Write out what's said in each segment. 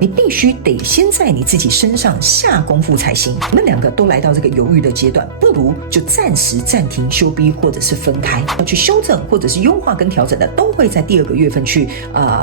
你必须得先在你自己身上下功夫才行。你们两个都来到这个犹豫的阶段，不如就暂时暂停休逼，或者是分开，要去修正或者是优化跟调整的，都会在第2个月份去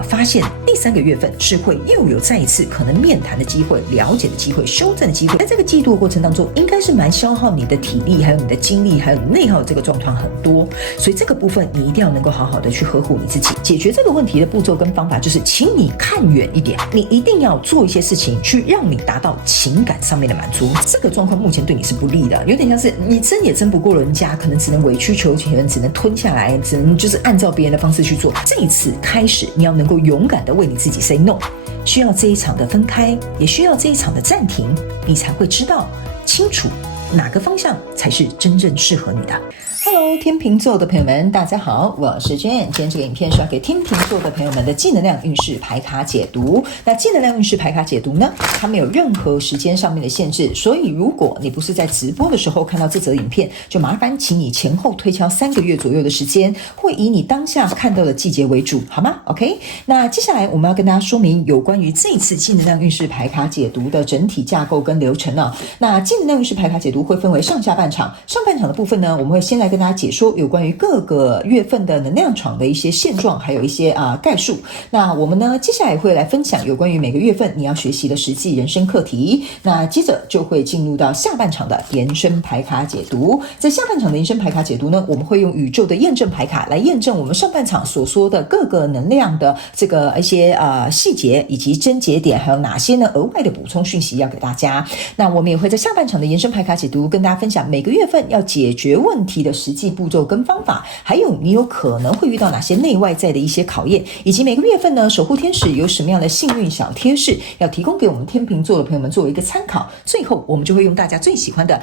发现。第3个月份是会又有再一次可能面谈的机会、了解的机会、修正的机会。在这个季度的过程当中，应该是蛮消耗你的体力，还有你的精力，还有内耗的这个状况很多，所以这个部分你一定要能够好好的去呵护你自己。解决这个问题的步骤跟方法就是，请你看远一点，你一定要做一些事情去让你达到情感上面的满足。这个状况目前对你是不利的，有点像是你争也争不过人家，可能只能委曲求全，只能吞下来，只能就是按照别人的方式去做。这一次开始，你要能够勇敢的为你自己 say no， 需要这一场的分开，也需要这一场的暂停，你才会知道清楚哪个方向才是真正适合你的。Hello， 天秤座的朋友们，大家好，我是 Jane。今天这个影片是要给天秤座的朋友们的正能量运势牌卡解读。那正能量运势牌卡解读呢，它没有任何时间上面的限制，所以如果你不是在直播的时候看到这则影片，就麻烦请你前后推敲3个月左右的时间，会以你当下看到的季节为主，好吗 ？OK。那接下来我们要跟大家说明有关于这一次正能量运势牌卡解读的整体架构跟流程啊。那正能量运势牌卡解读会分为上下半场，上半场的部分呢，我们会先来跟大家解说有关于各个月份的能量场的一些现状，还有一些概述。那我们呢，接下来会来分享有关于每个月份你要学习的实际人生课题。那接着就会进入到下半场的延伸牌卡解读。在下半场的延伸牌卡解读呢，我们会用宇宙的验证牌卡来验证我们上半场所说的各个能量的这个一些细节以及症结点，还有哪些呢额外的补充讯息要给大家。那我们也会在下半场的延伸牌卡解读跟大家分享每个月份要解决问题的实际步骤跟方法，还有你有可能会遇到哪些内外在的一些考验，以及每个月份呢守护天使有什么样的幸运小贴士要提供给我们天秤座的朋友们作为一个参考。最后我们就会用大家最喜欢的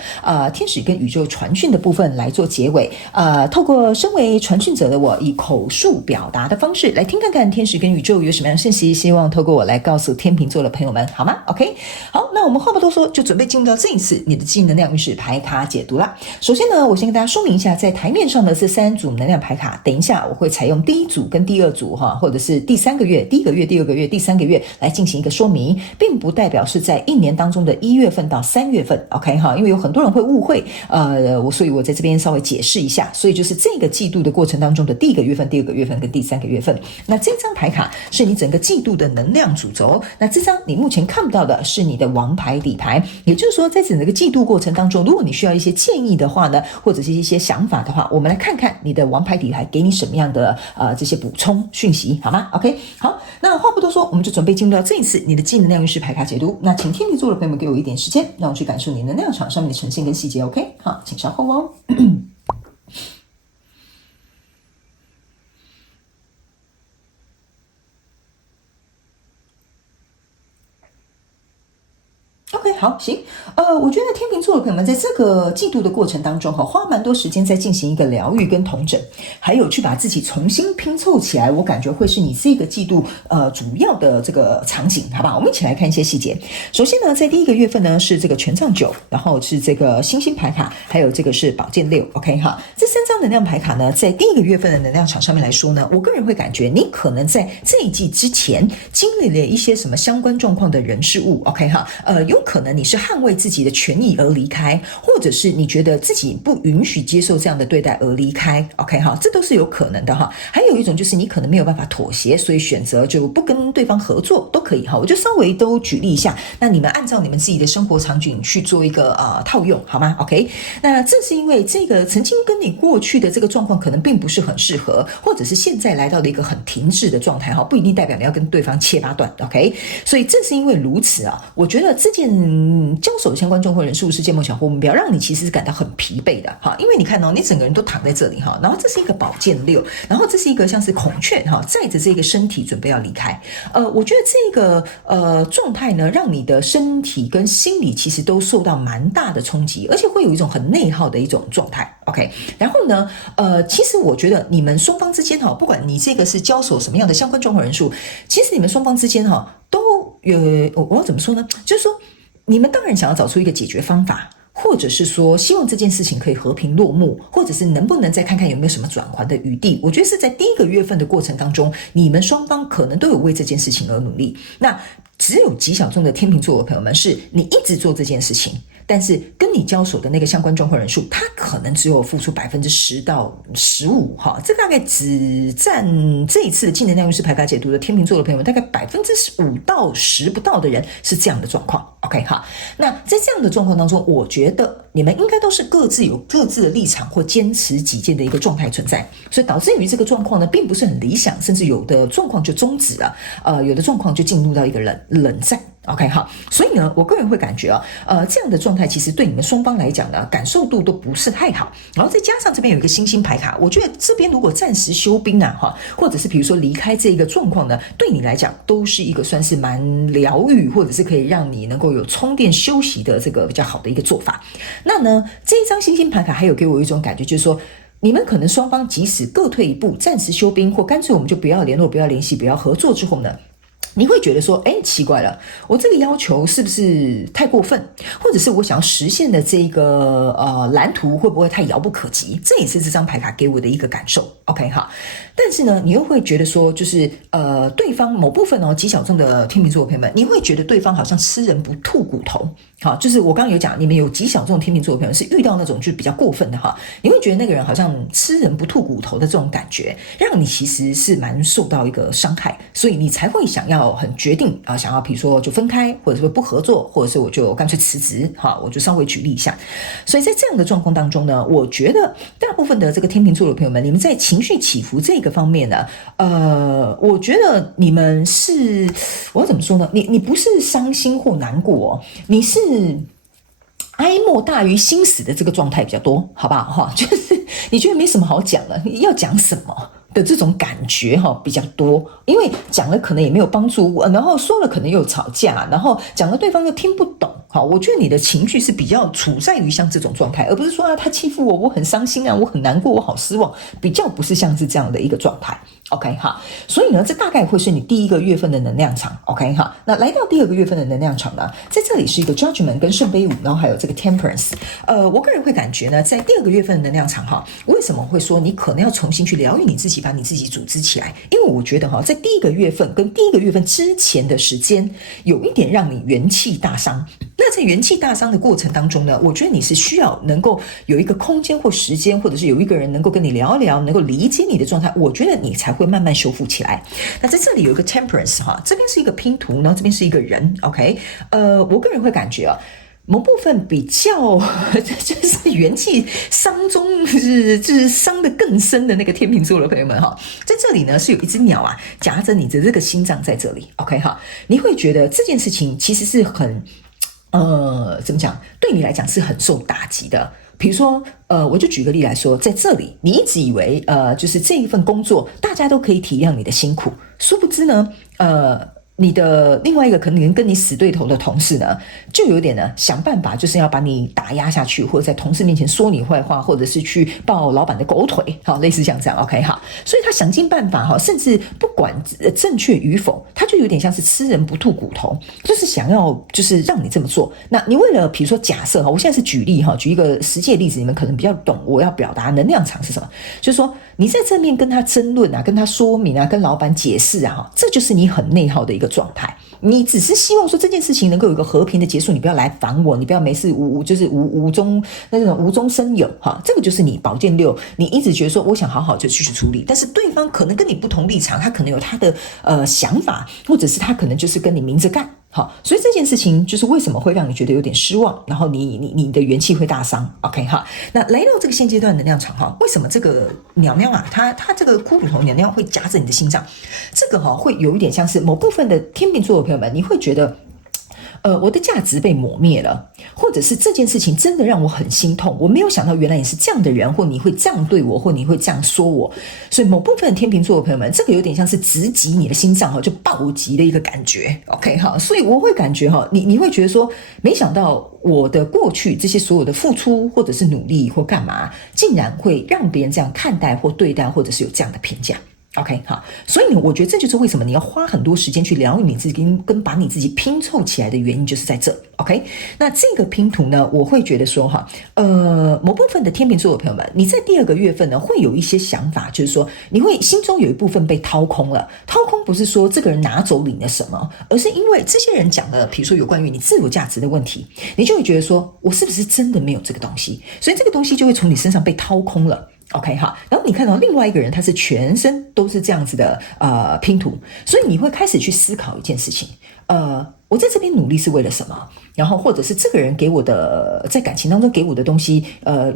天使跟宇宙传讯的部分来做结尾。透过身为传讯者的我，以口述表达的方式来听看看天使跟宇宙有什么样的讯息，希望透过我来告诉天秤座的朋友们，好吗 ？OK， 好，那我们话不多说，就准备进入到这一次你的正能量运势牌卡解读啦。首先呢，我先跟大家说明一下，在台面上的这3组能量牌卡，等一下我会采用第1组跟第2组或者是第3个月、第1个月、第2个月、第3个月来进行一个说明，并不代表是在1年当中的1月份到3月份 ，OK 哈，因为有很多人会误会，所以我在这边稍微解释一下，所以就是这个季度的过程当中的第1个月份、第2个月份跟第3个月份。那这张牌卡是你整个季度的能量主轴，那这张你目前看不到的是你的王牌底牌，也就是说在整个季度过程当中，如果你需要一些建议的话呢，或者是一些想法的话，我们来看看你的王牌底牌给你什么样的这些补充讯息，好吗 ？OK， 好，那话不多说，我们就准备进入到这一次你的正能量运势牌卡解读。那请天秤座的朋友们给我一点时间，让我去感受你能量场上面的呈现跟细节 ，OK？ 好，请稍后哦。OK， 好，行，我觉得天秤座的朋友们在这个季度的过程当中，花蛮多时间在进行一个疗愈跟统整，还有去把自己重新拼凑起来，我感觉会是你这个季度主要的这个场景，好吧？我们一起来看一些细节。首先呢，在第1个月份呢是这个权杖9，然后是这个星星牌卡，还有这个是宝剑6 ，OK 哈。这3张能量牌卡呢，在第1个月份的能量场上面来说呢，我个人会感觉你可能在这一季之前经历了一些什么相关状况的人事物 ，OK 哈，有可能你是捍卫自己的权益而离开，或者是你觉得自己不允许接受这样的对待而离开 ，OK 哈，这都是有可能的哈。还有一种就是你可能没有办法妥协，所以选择就不跟对方合作都可以哈。我就稍微都举例一下，那你们按照你们自己的生活场景去做一个套用好吗 ？OK， 那正是因为这个曾经跟你过去的这个状况可能并不是很适合，或者是现在来到了一个很停滞的状态哈，不一定代表你要跟对方切八段 ，OK？ 所以正是因为如此我觉得这件交手相关状况人事物事件梦想或目标，让你其实是感到很疲惫的哈，因为你看你整个人都躺在这里哈，然后这是一个宝剑6，然后这是一个像是孔雀哈，载着这个身体准备要离开。我觉得这个状态呢，让你的身体跟心理其实都受到蛮大的冲击，而且会有一种很内耗的一种状态。OK， 然后呢，其实我觉得你们双方之间不管你这个是交手什么样的相关状况人数，其实你们双方之间都有，我要怎么说呢？就是说，你们当然想要找出一个解决方法。或者是说希望这件事情可以和平落幕，或者是能不能再看看有没有什么转圜的余地。我觉得是在第1个月份的过程当中，你们双方可能都有为这件事情而努力。那只有极小众的天秤座的朋友们，是你一直做这件事情，但是跟你交手的那个相关状况人数，他可能只有付出10%到15%哈，这大概只占这一次的净能量运势牌卡解读的天秤座的朋友们，大概5%到10%不到的人是这样的状况。OK 哈，那在这样的状况当中，我觉得你们应该都是各自有各自的立场或坚持己见的一个状态存在，所以导致于这个状况呢，并不是很理想，甚至有的状况就终止了，有的状况就进入到一个冷战。OK 好，所以呢，我个人会感觉这样的状态其实对你们双方来讲呢，感受度都不是太好。然后再加上这边有一个星星牌卡，我觉得这边如果暂时休兵啊，或者是比如说离开这个状况呢，对你来讲都是一个算是蛮疗愈，或者是可以让你能够有充电休息的这个比较好的一个做法。那呢，这一张星星牌卡还有给我一种感觉，就是说，你们可能双方即使各退一步，暂时休兵，或干脆我们就不要联络、不要联系、不要合作之后呢，你会觉得说，奇怪了，我这个要求是不是太过分，或者是我想要实现的这个蓝图会不会太遥不可及？这也是这张牌卡给我的一个感受。OK 哈，但是呢，你又会觉得说，就是对方某部分极小众的天秤座的朋友们，你会觉得对方好像吃人不吐骨头。好，就是我刚刚有讲，你们有极小众天秤座的朋友是遇到那种就是比较过分的哈，你会觉得那个人好像吃人不吐骨头的这种感觉，让你其实是蛮受到一个伤害，所以你才会想要很决定想要比如说就分开，或者是不合作，或者是我就干脆辞职。好，我就稍微举例一下。所以在这样的状况当中呢，我觉得大部分的这个天秤座的朋友们，你们在情绪起伏这个方面呢，我觉得你们是，我要怎么说呢？你不是伤心或难过，你是哀莫大于心死的这个状态比较多，好不好？就是你觉得没什么好讲了，你要讲什么的这种感觉比较多，因为讲了可能也没有帮助，然后说了可能又吵架，然后讲了对方又听不懂。好，我觉得你的情绪是比较处在于像这种状态，而不是说他欺负我，我很伤心啊，我很难过，我好失望，比较不是像是这样的一个状态。OK 哈，所以呢，这大概会是你第一个月份的能量场。OK 哈，那来到第二个月份的能量场呢，在这里是一个 Judgment 跟圣杯5，然后还有这个 Temperance。我个人会感觉呢，在第二个月份的能量场为什么会说你可能要重新去疗愈你自己，把你自己组织起来？因为我觉得在第一个月份跟第一个月份之前的时间，有一点让你元气大伤。那在元气大伤的过程当中呢，我觉得你是需要能够有一个空间或时间，或者是有一个人能够跟你聊聊，能够理解你的状态，我觉得你才会慢慢修复起来。那在这里有一个 Temperance 这边是一个拼图，然后这边是一个人。OK， 我个人会感觉某部分比较就是元气伤中就是伤得更深的那个天秤座的朋友们在这里呢是有一只鸟夹着你的这个心脏在这里。OK 你会觉得这件事情其实是很怎么讲，对你来讲是很受打击的。比如说我就举个例来说，在这里你一直以为就是这一份工作大家都可以体谅你的辛苦，殊不知呢你的另外一个可能跟你死对头的同事呢，就有点呢想办法就是要把你打压下去，或者在同事面前说你坏话，或者是去抱老板的狗腿，好，类似像这样。 OK 好，所以他想尽办法甚至不管正确与否，他就有点像是吃人不吐骨头，就是想要就是让你这么做。那你为了比如说假设我现在是举例举一个实际的例子，你们可能比较懂我要表达能量场是什么，就是说你在正面跟他争论跟他说明跟老板解释这就是你很内耗的一个状态。你只是希望说这件事情能够有一个和平的结束，你不要来烦我，你不要没事就是无中那种无中生有这个就是你宝剑6，你一直觉得说我想好好就去处理，但是对方可能跟你不同立场，他可能有他的想法，或者是他可能就是跟你明着干。好，所以这件事情就是为什么会让你觉得有点失望，然后你的元气会大伤。 OK 哈，那来到这个现阶段能量场为什么这个鸟鸟它这个骷髅头鸟鸟会夹着你的心脏，这个会有一点像是某部分的天秤座的朋友们，你会觉得我的价值被抹灭了，或者是这件事情真的让我很心痛，我没有想到原来你是这样的人，或你会这样对我，或你会这样说我。所以某部分的天秤座的朋友们，这个有点像是直击你的心脏就暴击的一个感觉。 OK 好，所以我会感觉你会觉得说，没想到我的过去这些所有的付出或者是努力或干嘛，竟然会让别人这样看待或对待，或者是有这样的评价。OK， 好，所以呢，我觉得这就是为什么你要花很多时间去疗愈你自己，跟把你自己拼凑起来的原因，就是在这。OK， 那这个拼图呢，我会觉得说哈，某部分的天秤座的朋友们，你在第2个月份呢，会有一些想法，就是说你会心中有一部分被掏空了。掏空不是说这个人拿走你的什么，而是因为这些人讲的，比如说有关于你自我价值的问题，你就会觉得说，我是不是真的没有这个东西？所以这个东西就会从你身上被掏空了。OK 好，然后你看到另外一个人，他是全身都是这样子的拼图，所以你会开始去思考一件事情，我在这边努力是为了什么？然后或者是这个人给我的在感情当中给我的东西，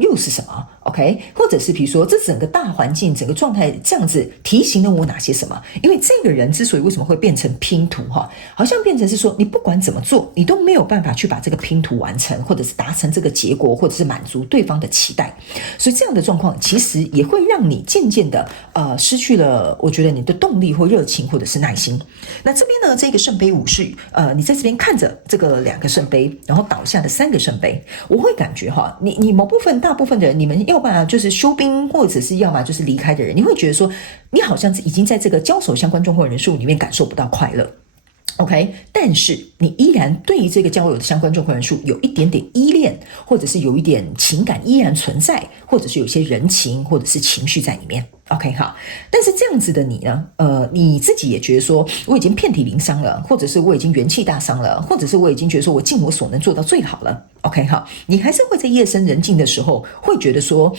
又是什么 ？OK， 或者是比如说这整个大环境、整个状态这样子提醒了我哪些什么？因为这个人之所以为什么会变成拼图哈，好像变成是说你不管怎么做，你都没有办法去把这个拼图完成，或者是达成这个结果，或者是满足对方的期待。所以这样的状况其实也会让你渐渐的失去了，我觉得你的动力或热情或者是耐心。那这边呢，这个圣杯五是你在这边看着这个2个圣杯，然后倒下的3个圣杯，我会感觉哈，你某部分大部分的人，你们要不然就是休兵，或者是要么就是离开的人，你会觉得说，你好像已经在这个交手相关状况人数里面感受不到快乐。OK， 但是你依然对于这个交友的相关状况人数有一点点依恋，或者是有一点情感依然存在，或者是有些人情或者是情绪在里面。OK， 好，但是这样子的你呢，你自己也觉得说我已经遍体鳞伤了，或者是我已经元气大伤了，或者是我已经觉得说我尽我所能做到最好了。OK， 好，你还是会在夜深人静的时候会觉得说，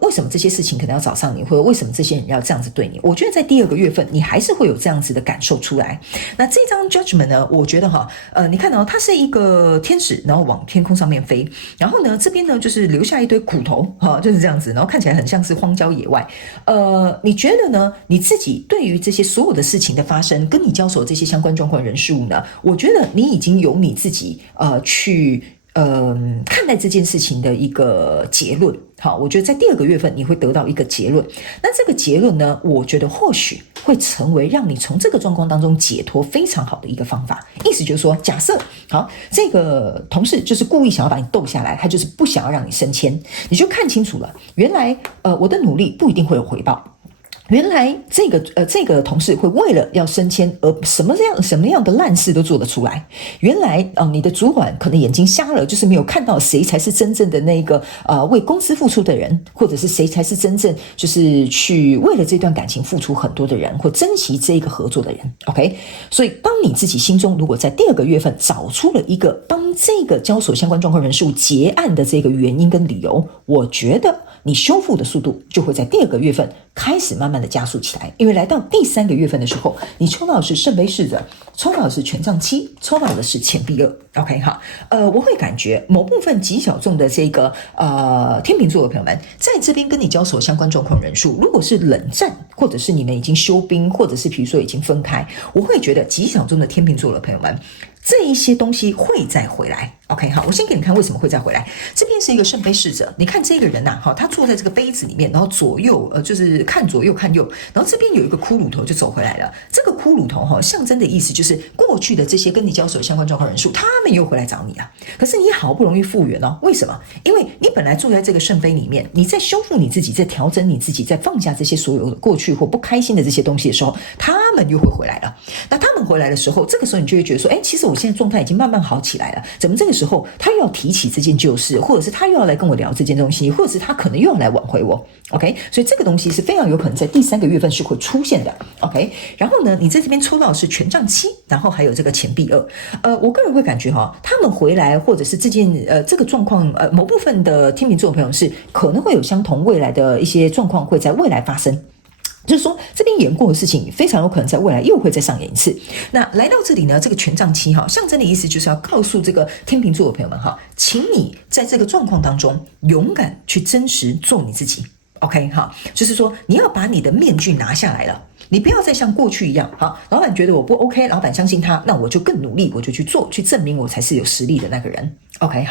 为什么这些事情可能要找上你，或者为什么这些人要这样子对你？我觉得在第2个月份，你还是会有这样子的感受出来。那这张 Judgment 呢，我觉得哈，你看到它是一个天使，然后往天空上面飞，然后呢，这边呢就是留下一堆骨头，哈，就是这样子，然后看起来很像是荒郊野外。你觉得呢？你自己对于这些所有的事情的发生，跟你交手这些相关状况人事物呢，我觉得你已经有你自己去。看待这件事情的一个结论，好，我觉得在第2个月份你会得到一个结论。那这个结论呢，我觉得或许会成为让你从这个状况当中解脱非常好的一个方法。意思就是说，假设好，这个同事就是故意想要把你斗下来，他就是不想要让你升迁，你就看清楚了，原来我的努力不一定会有回报。原来这个同事会为了要升迁而什么样的烂事都做得出来。原来你的主管可能眼睛瞎了，就是没有看到谁才是真正的那个为公司付出的人，或者是谁才是真正就是去为了这段感情付出很多的人，或珍惜这个合作的人。OK， 所以当你自己心中如果在第2个月份找出了一个帮这个交手相关状况人数结案的这个原因跟理由，我觉得你修复的速度就会在第2个月份开始慢慢的加速起来。因为来到第3个月份的时候，你抽到的是圣杯侍者，抽到的是权杖7，抽到的是钱币2。OK， 好，我会感觉某部分极小众的这个天秤座的朋友们，在这边跟你交手相关状况人数，如果是冷战，或者是你们已经休兵，或者是比如说已经分开，我会觉得极小众的天秤座的朋友们，这一些东西会再回来。OK， 好，我先给你看为什么会再回来。这边是一个圣杯侍者，你看这个人呐，他坐在这个杯子里面，然后左右就是看左右看右，然后这边有一个骷髅头就走回来了。这个骷髅头象征的意思就是过去的这些跟你交手相关状况人数，他们又回来找你了。可是你好不容易复原哦，为什么？因为你本来坐在这个圣杯里面，你在修复你自己，在调整你自己，在放下这些所有的过去或不开心的这些东西的时候，他们又会回来了。那他们回来的时候，这个时候你就会觉得说，其实我现在状态已经慢慢好起来了，怎么这个时候他又要提起这件旧事，或者是他又要来跟我聊这件东西，或者是他可能又要来挽回我。 OK， 所以这个东西是非常有可能在第3个月份是会出现的。 OK， 然后呢，你在这边抽到的是权杖7，然后还有这个钱币2。我个人会感觉他们回来或者是这个状况，某部分的天秤座的朋友是可能会有相同未来的一些状况会在未来发生，就是说这边演过的事情非常有可能在未来又会再上演一次。那来到这里呢，这个权杖7象征的意思就是要告诉这个天秤座的朋友们请你在这个状况当中勇敢去真实做你自己。 OK， 就是说你要把你的面具拿下来了，你不要再像过去一样老板觉得我不 OK， 老板相信他，那我就更努力，我就去做，去证明我才是有实力的那个人。 OK，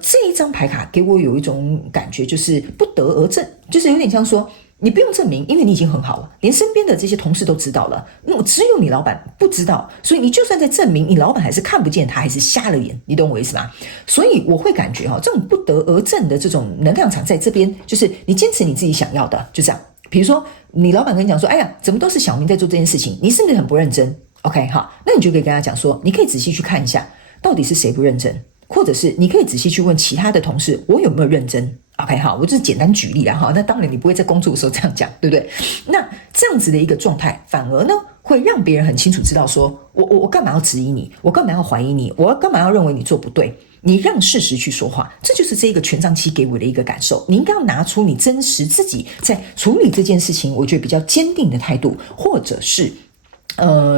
这一张牌卡给我有一种感觉，就是不得而正，就是有点像说你不用证明，因为你已经很好了，连身边的这些同事都知道了，只有你老板不知道，所以你就算在证明，你老板还是看不见，他还是瞎了眼，你懂我意思吗？所以我会感觉这种不得而正的这种能量场在这边，就是你坚持你自己想要的，就这样。比如说你老板跟你讲说，哎呀，怎么都是小明在做这件事情，你是不是很不认真 ？OK 哈，那你就可以跟他讲说，你可以仔细去看一下，到底是谁不认真，或者是你可以仔细去问其他的同事，我有没有认真 ？OK 哈，我就是简单举例啦哈。那当然你不会在工作的时候这样讲，对不对？那这样子的一个状态，反而呢会让别人很清楚知道说，我干嘛要质疑你，我干嘛要怀疑你，我干嘛要认为你做不对？你让事实去说话，这就是这个权杖七给我的一个感受。你应该要拿出你真实自己在处理这件事情，我觉得比较坚定的态度，或者是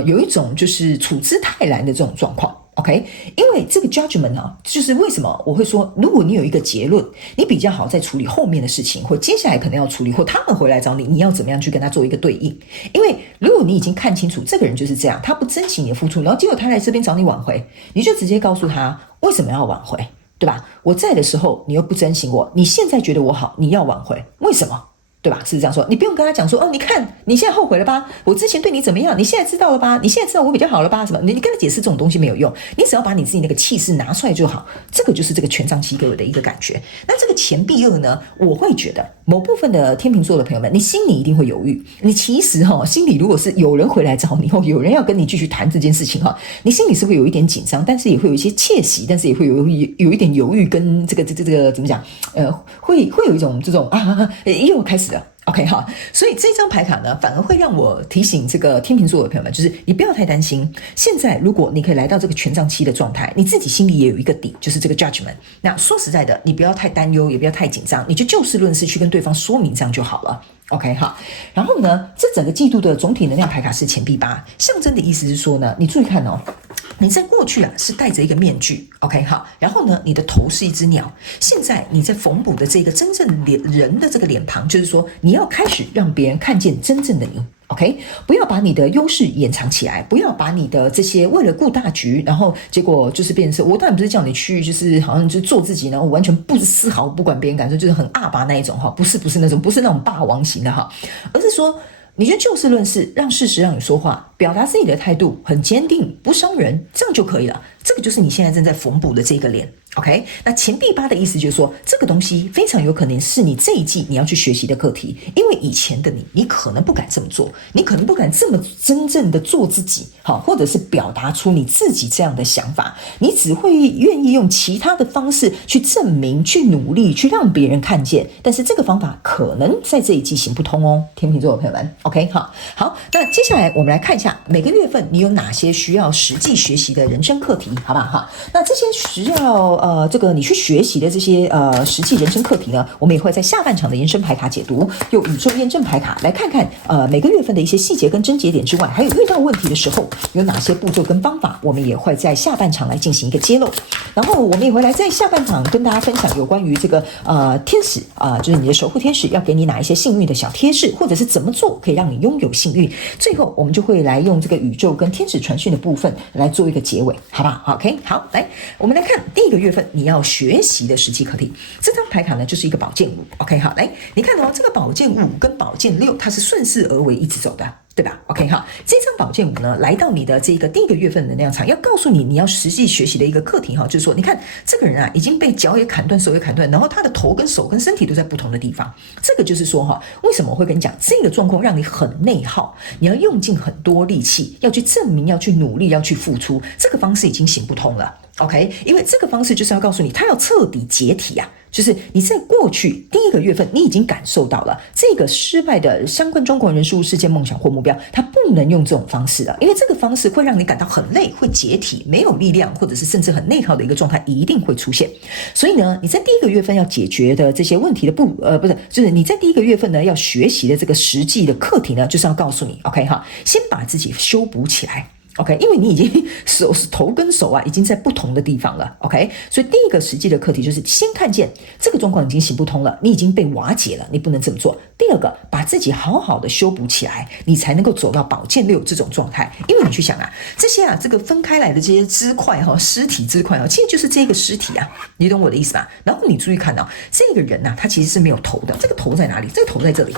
有一种就是处之泰然的这种状况。OK， 因为这个 judgment 啊，就是为什么我会说，如果你有一个结论，你比较好在处理后面的事情，或接下来可能要处理，或他们回来找你，你要怎么样去跟他做一个对应？因为如果你已经看清楚这个人就是这样，他不珍惜你的付出，然后结果他来这边找你挽回，你就直接告诉他为什么要挽回，对吧？我在的时候你又不珍惜我，你现在觉得我好，你要挽回，为什么？对吧？是这样说，你不用跟他讲说，你看你现在后悔了吧？我之前对你怎么样？你现在知道了吧？你现在知道我比较好了吧？什么？你跟他解释这种东西没有用，你只要把你自己那个气势拿出来就好。这个就是这个权杖七给我的一个感觉。那这个钱币二呢？我会觉得某部分的天秤座的朋友们，你心里一定会犹豫。你其实心里如果是有人回来找你，或有人要跟你继续谈这件事情你心里是会有一点紧张，但是也会有一些窃喜，但是也会有一点犹豫，跟这个怎么讲？会有一种这种又开始了。OK 哈，所以这张牌卡呢，反而会让我提醒这个天秤座的朋友们，就是你不要太担心。现在如果你可以来到这个权杖七的状态，你自己心里也有一个底，就是这个 judgment。那说实在的，你不要太担忧，也不要太紧张，你就事论事去跟对方说明这样就好了。OK 哈，然后呢，这整个季度的总体能量牌卡是钱币八，象征的意思是说呢，你注意看你在过去是戴着一个面具 ，OK 好，然后呢，你的头是一只鸟。现在你在缝补的这个真正人的这个脸庞，就是说你要开始让别人看见真正的你 ，OK， 不要把你的优势掩藏起来，不要把你的这些为了顾大局，然后结果就是变成我当然不是叫你去就是好像就做自己，然后完全丝毫不管别人感受，就是很阿爸那一种不是那种不是那种霸王型的而是说。你就事论事，让事实让你说话，表达自己的态度很坚定，不伤人，这样就可以了。这个就是你现在正在缝补的这个脸 ，OK？ 那钱币八的意思就是说，这个东西非常有可能是你这一季你要去学习的课题，因为以前的你可能不敢这么做，你可能不敢这么真正的做自己，或者是表达出你自己这样的想法，你只会愿意用其他的方式去证明、去努力、去让别人看见，但是这个方法可能在这一季行不通哦，天秤座的朋友们 ，OK？ 好，那接下来我们来看一下每个月份你有哪些需要实际学习的人生课题。好不好？那这些需要这个你去学习的这些实际人生课题呢，我们也会在下半场的延伸牌卡解读，用宇宙验证牌卡来看看每个月份的一些细节跟症结点之外，还有遇到问题的时候有哪些步骤跟方法，我们也会在下半场来进行一个揭露。然后我们也会来在下半场跟大家分享有关于这个天使就是你的守护天使要给你哪一些幸运的小贴士，或者是怎么做可以让你拥有幸运。最后我们就会来用这个宇宙跟天使传讯的部分来做一个结尾，好不好？OK， 好，来，我们来看第一个月份你要学习的实际课题。这张牌卡呢，就是一个宝剑五 ，OK， 好，来，你看这个宝剑五跟宝剑六，它是顺势而为一直走的。对吧 ？OK 哈，这张宝剑五呢，来到你的这个第一个月份的能量场，要告诉你你要实际学习的一个课题就是说，你看这个人已经被脚也砍断，手也砍断，然后他的头跟手跟身体都在不同的地方。这个就是说为什么我会跟你讲这个状况让你很内耗，你要用尽很多力气，要去证明，要去努力，要去付出，这个方式已经行不通了。OK， 因为这个方式就是要告诉你，他要彻底解体就是你在过去第一个月份，你已经感受到了这个失败的相关中国人事物事件梦想或目标，它不能用这种方式了，因为这个方式会让你感到很累，会解体，没有力量，或者是甚至很内耗的一个状态一定会出现。所以呢，你在第一个月份要解决的这些问题的就是你在第一个月份呢要学习的这个实际的课题呢，就是要告诉你 ，OK 先把自己修补起来。OK， 因为你已经头跟手已经在不同的地方了 ，OK， 所以第一个实际的课题就是先看见这个状况已经行不通了，你已经被瓦解了，你不能这么做。第二个，把自己好好的修补起来，你才能够走到宝剑六这种状态。因为你去想这些这个分开来的这些肢块尸体肢块其实就是这个尸体你懂我的意思吧？然后你注意看到这个人他其实是没有头的，这个头在哪里？这个头在这里。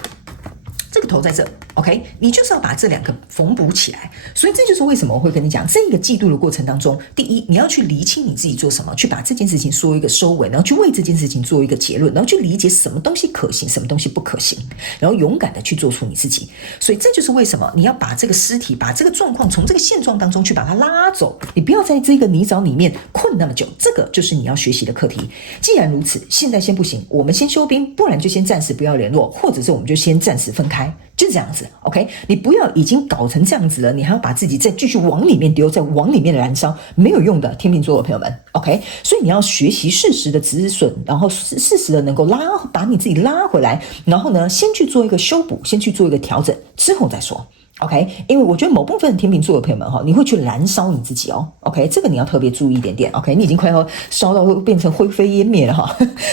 这个头在这， OK， 你就是要把这两个缝补起来，所以这就是为什么我会跟你讲，这个季度的过程当中，第一，你要去厘清你自己做什么，去把这件事情说一个收尾，然后去为这件事情做一个结论，然后去理解什么东西可行，什么东西不可行，然后勇敢的去做出你自己。所以这就是为什么你要把这个尸体，把这个状况从这个现状当中去把它拉走，你不要在这个泥沼里面困那么久，这个就是你要学习的课题。既然如此，现在先不行，我们先休兵，不然就先暂时不要联络，或者是我们就先暂时分开。就这样子 ，OK， 你不要已经搞成这样子了，你还要把自己再继续往里面丢，再往里面燃烧，没有用的，天秤座的朋友们 ，OK， 所以你要学习适时的止损，然后适时的能够把你自己拉回来，然后呢，先去做一个修补，先去做一个调整，之后再说。OK， 因为我觉得某部分天秤座的朋友们你会去燃烧你自己OK， 这个你要特别注意一点点。OK， 你已经快要烧到变成灰飞烟灭了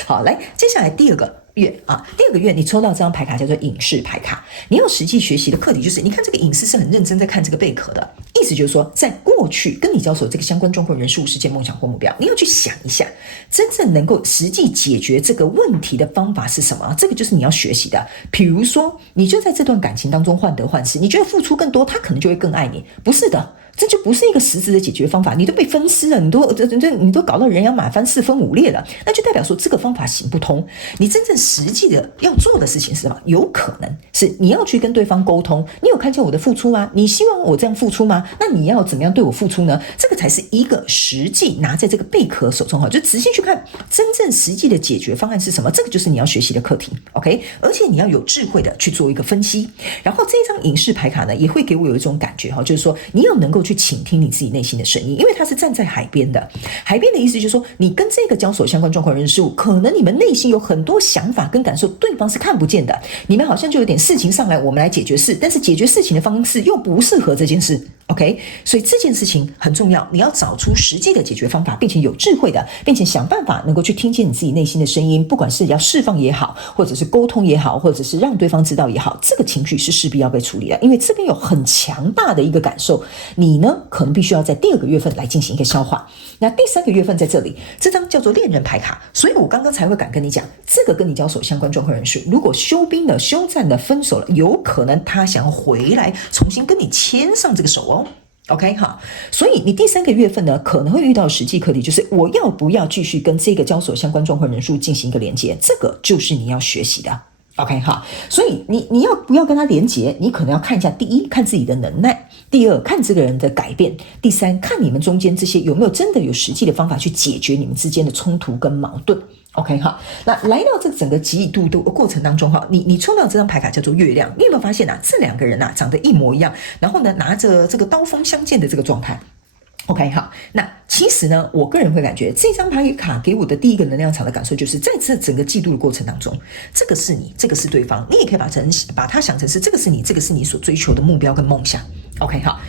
好，来，接下来第二个月第二个月你抽到这张牌卡叫做隐士牌卡，你要实际学习的课题就是，你看这个隐士是很认真在看这个贝壳的，意思就是说，在过去跟你交手这个相关状况、人事物、事件、梦想或目标，你要去想一下，真正能够实际解决这个问题的方法是什么？这个就是你要学习的。比如说，你就在这段感情当中患得患失，你觉得付出更多，他可能就会更爱你，不是的。这就不是一个实质的解决方法，你都被分尸了，你都搞到人仰马翻、四分五裂了，那就代表说这个方法行不通。你真正实际的要做的事情是什么？有可能是你要去跟对方沟通，你有看见我的付出吗？你希望我这样付出吗？那你要怎么样对我付出呢？这个才是一个实际拿在这个贝壳手中就仔细去看真正实际的解决方案是什么，这个就是你要学习的课题 OK， 而且你要有智慧的去做一个分析。然后这一张隐士牌卡呢，也会给我有一种感觉就是说你要能够去倾听你自己内心的声音，因为它是站在海边的。海边的意思就是说，你跟这个交手相关状况人事物，可能你们内心有很多想法跟感受，对方是看不见的。你们好像就有点事情上来，我们来解决事，但是解决事情的方式又不适合这件事。OK， 所以这件事情很重要，你要找出实际的解决方法，并且有智慧的，并且想办法能够去听见你自己内心的声音，不管是要释放也好，或者是沟通也好，或者是让对方知道也好，这个情绪是势必要被处理的，因为这边有很强大的一个感受，你呢可能必须要在第二个月份来进行一个消化。那第三个月份在这里，这张叫做恋人牌卡，所以我刚刚才会敢跟你讲，这个跟你交手相关状况人士，如果休兵了、休战了、分手了，有可能他想要回来重新跟你牵上这个手OK 好，所以你第三个月份呢，可能会遇到实际课题，就是我要不要继续跟这个交手相关状况人数进行一个连接，这个就是你要学习的。OK 好，所以你要不要跟他连结？你可能要看一下，第一，看自己的能耐；第二，看这个人的改变；第三，看你们中间这些有没有真的有实际的方法去解决你们之间的冲突跟矛盾。OK 好，那来到这整个季度的过程当中你抽到这张牌卡叫做月亮，你有没有发现这两个人长得一模一样，然后呢拿着这个刀锋相见的这个状态。OK 好，那其实呢，我个人会感觉这张牌卡给我的第一个能量场的感受，就是在这整个季度的过程当中，这个是你，这个是对方，你也可以把它想成是这个是你，这个是你所追求的目标跟梦想。OK 好，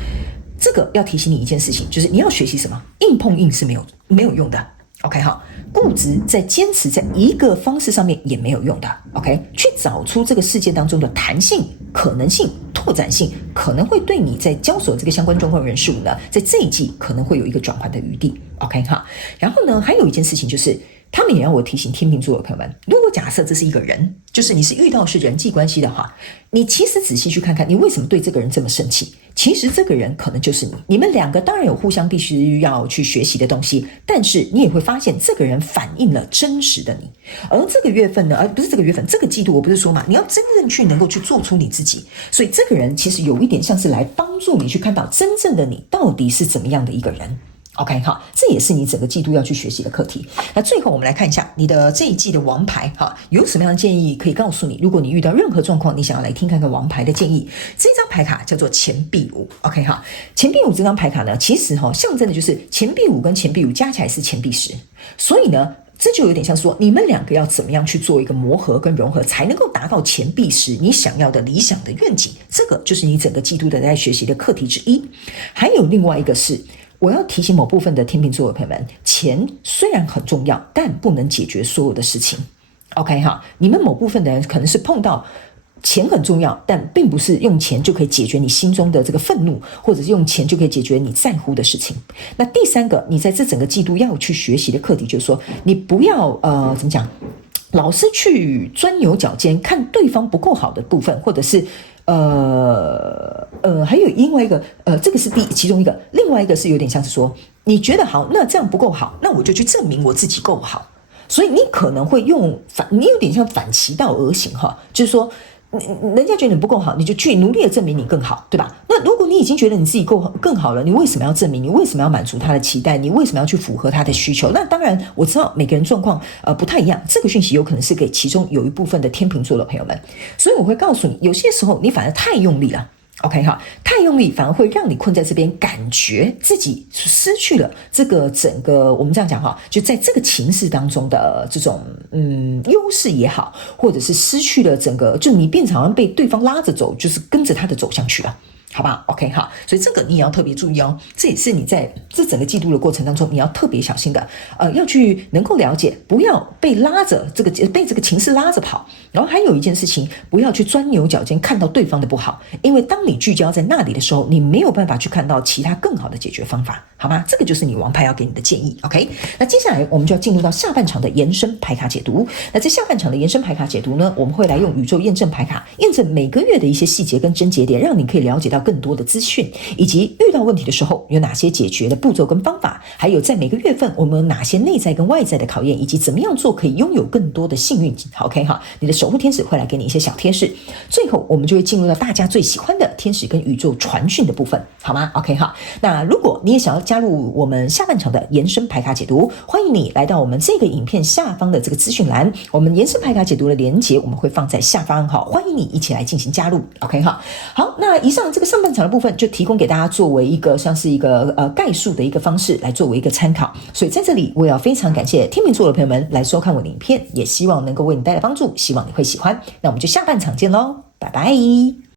这个要提醒你一件事情，就是你要学习什么？硬碰硬是没有用的。OK 好，固执在坚持在一个方式上面也没有用的。OK， 去找出这个事件当中的弹性、可能性、拓展性，可能会对你在交手这个相关状况人事物呢，在这一季可能会有一个转换的余地。OK 好，然后呢，还有一件事情就是。他们也让我提醒天秤座的朋友们，如果假设这是一个人，就是你是遇到是人际关系的话，你其实仔细去看看，你为什么对这个人这么生气？其实这个人可能就是你，你们两个当然有互相必须要去学习的东西，但是你也会发现这个人反映了真实的你。而这个月份呢，不是这个月份，这个季度我不是说嘛，你要真正去能够去做出你自己，所以这个人其实有一点像是来帮助你去看到真正的你到底是怎么样的一个人。OK 好，这也是你整个季度要去学习的课题。那最后我们来看一下你的这一季的王牌有什么样的建议可以告诉你，如果你遇到任何状况，你想要来听看看王牌的建议。这张牌卡叫做钱币五。OK 好，钱币五这张牌卡呢，其实象征的就是钱币五跟钱币五加起来是钱币10，所以呢这就有点像说你们两个要怎么样去做一个磨合跟融合，才能够达到钱币10你想要的理想的愿景，这个就是你整个季度的在学习的课题之一。还有另外一个是我要提醒某部分的天秤座的朋友们，钱虽然很重要，但不能解决所有的事情。OK 哈，你们某部分的人可能是碰到钱很重要，但并不是用钱就可以解决你心中的这个愤怒，或者是用钱就可以解决你在乎的事情。那第三个，你在这整个季度要去学习的课题，就是说你不要怎么讲，老是去钻牛角尖，看对方不够好的部分，或者是还有另外一个这个是其中一个，另外一个是有点像是说，你觉得好，那这样不够好，那我就去证明我自己够好。所以你可能会你有点像反其道而行哈，就是说，人家觉得你不够好，你就去努力的证明你更好，对吧？那如果你已经觉得你自己更好了，你为什么要证明？你为什么要满足他的期待？你为什么要去符合他的需求？那当然，我知道每个人状况不太一样，这个讯息有可能是给其中有一部分的天秤座的朋友们，所以我会告诉你，有些时候你反而太用力了。OK 哈，太用力反而会让你困在这边，感觉自己失去了这个整个我们这样讲哈，就在这个情势当中的这种优势也好，或者是失去了整个，就你变成好像被对方拉着走，就是跟着他的走向去了。好吧 ，OK 哈，所以这个你也要特别注意哦，这也是你在这整个季度的过程当中你要特别小心的，要去能够了解，不要被拉着被这个情势拉着跑。然后还有一件事情，不要去钻牛角尖，看到对方的不好，因为当你聚焦在那里的时候，你没有办法去看到其他更好的解决方法，好吗？这个就是你王牌要给你的建议 ，OK？ 那接下来我们就要进入到下半场的延伸牌卡解读。那在下半场的延伸牌卡解读呢，我们会来用宇宙验证牌卡验证每个月的一些细节跟症结点，让你可以了解到更多的资讯，以及遇到问题的时候有哪些解决的步骤跟方法，还有在每个月份我们有哪些内在跟外在的考验，以及怎么样做可以拥有更多的幸运。OK 哈，你的守护天使会来给你一些小贴士。最后我们就会进入到大家最喜欢的天使跟宇宙传讯的部分，好吗 ？OK 哈，那如果你也想要加入我们下半场的延伸牌卡解读，欢迎你来到我们这个影片下方的这个资讯栏，我们延伸牌卡解读的连结我们会放在下方哈，欢迎你一起来进行加入 ，OK 哈。好，那以上这个上半场的部分就提供给大家作为一个像是一个概述的一个方式来作为一个参考，所以在这里我也要非常感谢天秤座的朋友们来收看我的影片，也希望能够为你带来帮助，希望你会喜欢。那我们就下半场见咯，拜拜。